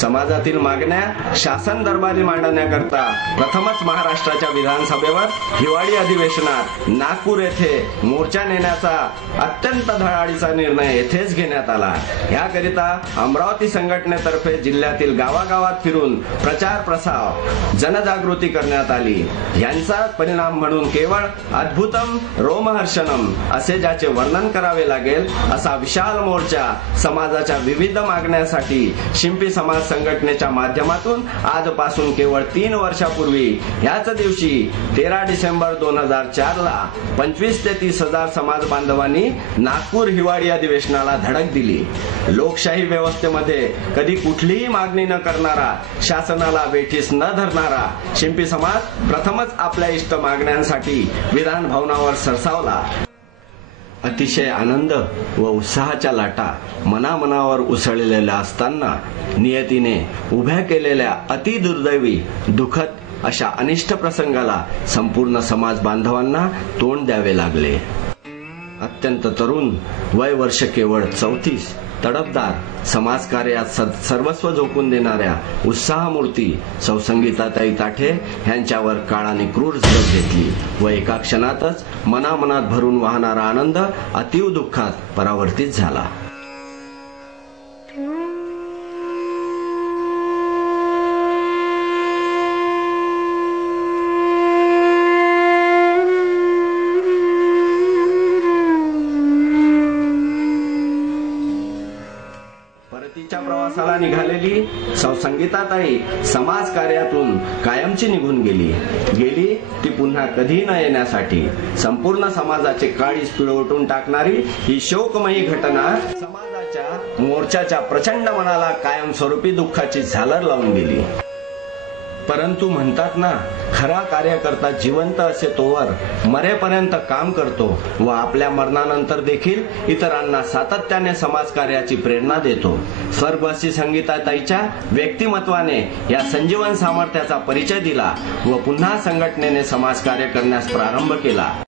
समाजातील मागण्या शासन दरबारी मांडण्याकरता प्रथमच महाराष्ट्राच्या विधानसभेवर हिवाळी अधिवेशनात नागपूर येथे मोर्चा नेण्याचा अत्यंत धडाडीचा निर्णय येथेच घेण्यात आला। याकरिता अमरावती संघटनेतर्फे जिल्ह्यातील गावागावात फिरून प्रचार प्रसार जनजागृती करण्यात आली। यांचा परिणाम म्हणून केवळ अद्भुतम रोमहर्षणम असे ज्याचे वर्णन करावे लागेल असा विशाल मोर्चा समाजाच्या विविध मागण्यांसाठी शिंपी समाज संघटनेच्या माध्यमातून आजपासून केवळ 3 वर्षापूर्वी याच दिवशी 13 डिसेंबर 2004 ला 25 ते 30 हजार समाज बांधवांनी नागपूर हिवाळी अधिवेशनाला धडक दिली। लोकशाही व्यवस्थेमध्ये कधी कुठलीही मागणी न करणारा, शासनाला वेठीस न धरणारा शिंपी समाज प्रथमच आपल्या इष्ट मागण्यांसाठी विधान भवनावर सरसावला। अतिशय आनंद व उत्साहाच्या लाटा मनामनावर उसळलेल्या असताना नियतीने उभ्या केलेल्या अति दुर्दैवी दुःखद अशा अनिष्ट प्रसंगाला संपूर्ण समाज बांधवांना तोंड द्यावे लागले। अत्यंत तरुण, वय वर्ष केवळ 34, तडफदार, समाजकार्यात सर्वस्व झोकून देणाऱ्या उत्साहमूर्ती सौ संगीताताई ताठे यांच्यावर काळाने क्रूर झडप घेतली व एका क्षणातच मनामनात भरून वाहणारा आनंद अतीव दुःखात परावर्तित झाला। परतीच्या प्रवासाला निघालेली सौ संगीताताई समाज कार्यातून कायमची निघून गेली ती पुन्हा कधी न येण्यासाठी। संपूर्ण समाजाचे काळीज पिळवटून टाकणारी ही शोकमयी घटना समाजाच्या मोर्चाच्या प्रचंड मनाला कायमस्वरूपी दुःखाची झालर लावून गेली। परंतु म्हणतात ना, खरा कार्यकर्ता जिवंत असे तोवर मरेपर्यंत काम करतो व आपल्या मरणानंतर देखील इतरांना सातत्याने समाजकार्याची प्रेरणा देतो। स्वर्गवासी संगीताताईच्या व्यक्तिमत्वाने या संजीवन सामर्थ्याचा परिचय दिला व पुन्हा संघटनेने समाजकार्य करण्यास प्रारंभ केला।